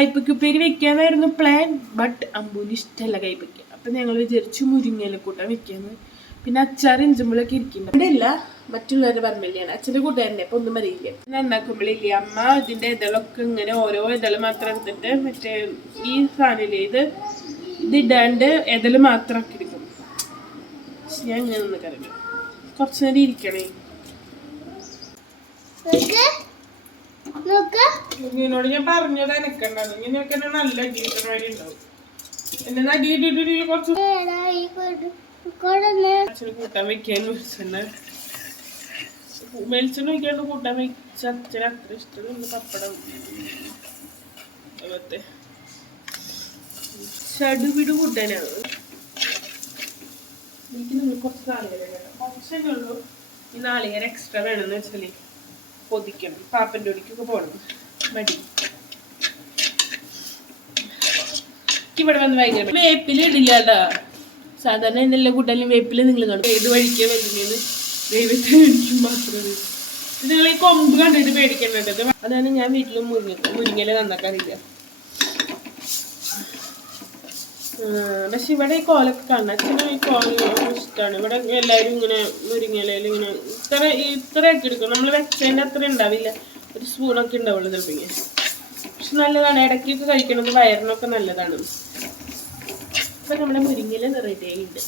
കൈപ്പക്കുപ്പേരി വെക്കാനായിരുന്നു plan. But അമ്പൂന് ഇഷ്ടമല്ല കൈപ്പക്ക. അപ്പം ഞങ്ങൾ വിചാരിച്ചു മുരിങ്ങയില കൂട്ടാൻ വെക്കാന്ന്. പിന്നെ അച്ചാർ ഇഞ്ചുമ്പോഴൊക്കെ ഇരിക്കുന്നുണ്ട്. ഇവിടെ ഇല്ല, മറ്റുള്ളവരുടെ പറമ്പിലാണ്. അച്ഛൻ്റെ കൂട്ടുകാരനെ അപ്പം ഒന്നും അറിയില്ല. നന്നാക്കുമ്പോഴില്ലേ അമ്മ ഇതിൻ്റെ ഇതളൊക്കെ ഇങ്ങനെ ഓരോ ഇതള് മാത്രം എടുത്തിട്ട് മറ്റേ ഈ സാധനമില്ലേ ഇതിടാണ്ട് ഇതള് മാത്രം ആക്കി എടുക്കും. ഞാൻ ഇങ്ങനെ ഒന്ന് കറിയും കുറച്ചു നേരം ഇരിക്കണേ. ഇങ്ങനോട് ഞാൻ പറഞ്ഞതാ നിക്കണ്ടത്. ഇങ്ങനെയൊക്കെ നല്ല അടിയിട്ടമാതിരി ഉണ്ടാവും. എന്നെ അടിയിട്ടിട്ട് കുറച്ച് അച്ഛന് കൂട്ടാൻ വെക്കാൻ വെളിച്ചെണ്ണ വയ്ക്കാണ്ട് കൂട്ടാൻ വെച്ച അച്ഛന് അത്ര ഇഷ്ടമുള്ള പപ്പടം മറ്റേ ചടുപിട് കൂട്ടാനാണ്. എനിക്ക് നിങ്ങൾ കുറച്ച് നാളികേരം കുറച്ചേ ഉള്ളൂ. ഈ നാളികേരം എക്സ്ട്രാ വേണമെന്ന് വെച്ചാൽ പൊതിക്കണം. പാപ്പൻ്റെ ഒടിക്കൊക്കെ പോകണം. മടി ഇവിടെ വന്ന് ഭയങ്കര വേപ്പില് ഇടില്ലാട്ടാ. സാധാരണ എന്തെല്ലാം കൂട്ടാലും വേപ്പില് നിങ്ങൾ കാണും. ഏത് വഴിക്കാ വരുന്നതെന്ന് ദൈവത്തിന് മാത്രമേ. ഇത് നിങ്ങൾ ഈ കൊമ്പ് കണ്ടിട്ട് പേടിക്കേണ്ടത്. അതാണ് ഞാൻ വീട്ടിലും മുരിങ്ങയില നന്നാക്കാറില്ല. പക്ഷെ ഇവിടെ ഈ കോലൊക്കെ കാണാം. അച്ഛനും ഈ കോല ഇഷ്ടമാണ്. ഇവിടെ എല്ലാവരും ഇങ്ങനെ മുരിങ്ങയിലയിൽ ഇങ്ങനെ ഇത്രയൊക്കെ എടുക്കും. നമ്മൾ വെച്ചതിൻ്റെ അത്ര ഉണ്ടാവില്ല, ഒരു സ്പൂണൊക്കെ ഉണ്ടാവുള്ളൂ ചിലപ്പോൾ. പക്ഷെ നല്ലതാണ്, ഇടയ്ക്കൊക്കെ കഴിക്കണത് വയറിനൊക്കെ നല്ലതാണ്. ഇപ്പം നമ്മുടെ മുരിങ്ങയില റെഡിയായിട്ടുണ്ട്.